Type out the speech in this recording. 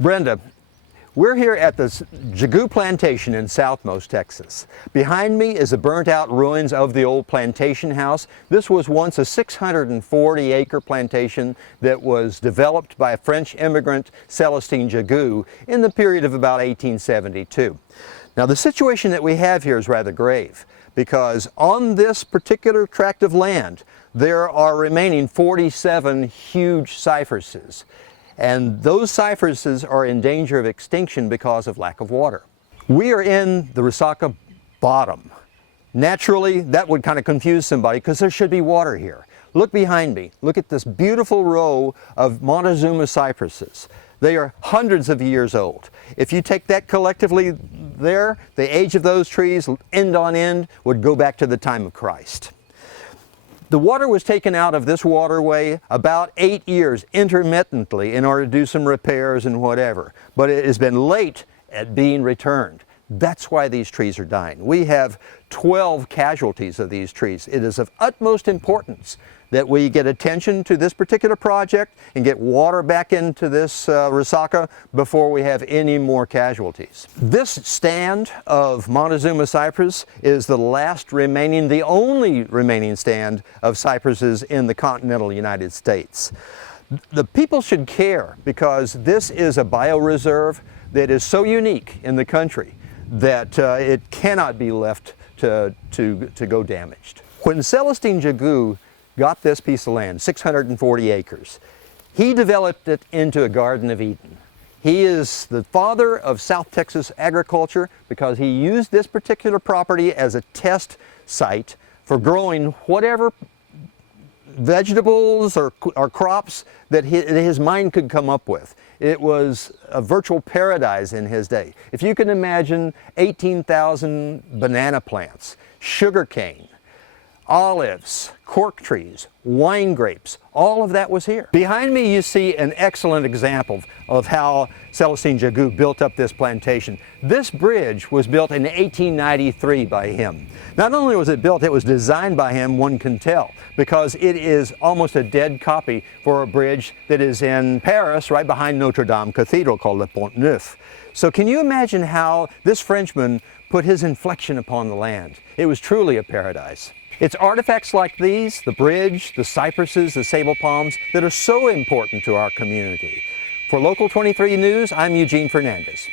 Brenda, we're here at the Jagoo Plantation in Southmost, Texas. Behind me is the burnt out ruins of the old plantation house. This was once a 640-acre plantation that was developed by a French immigrant, Celestine Jagoo, in the period of about 1872. Now the situation that we have here is rather grave, because on this particular tract of land there are remaining 47 huge cypresses. And those cypresses are in danger of extinction because of lack of water. We are in the Resaca bottom. Naturally, that would kind of confuse somebody because there should be water here. Look behind me. Look at this beautiful row of Montezuma cypresses. They are hundreds of years old. If you take that collectively there, the age of those trees, end on end, would go back to the time of Christ. The water was taken out of this waterway about 8 years intermittently in order to do some repairs and whatever, but it has been late at being returned. That's why these trees are dying. We have 12 casualties of these trees. It is of utmost importance that we get attention to this particular project and get water back into this Resaca before we have any more casualties. This stand of Montezuma cypress is the only remaining stand of cypresses in the continental United States. The people should care because this is a bioreserve that is so unique in the country that it cannot be left to go damaged. When Celestine Jagoo got this piece of land, 640 acres, he developed it into a Garden of Eden. He is the father of South Texas agriculture because he used this particular property as a test site for growing whatever vegetables or crops that his mind could come up with. It was a virtual paradise in his day. If you can imagine 18,000 banana plants, sugarcane, olives, cork trees, wine grapes, all of that was here. Behind me you see an excellent example of how Celestine Jagoo built up this plantation. This bridge was built in 1893 by him. Not only was it built, it was designed by him, one can tell, because it is almost a dead copy for a bridge that is in Paris right behind Notre Dame Cathedral called Le Pont Neuf. So can you imagine how this Frenchman put his inflection upon the land? It was truly a paradise. It's artifacts like these, the bridge, the cypresses, the sable palms, that are so important to our community. For Local 23 News, I'm Eugene Fernandez.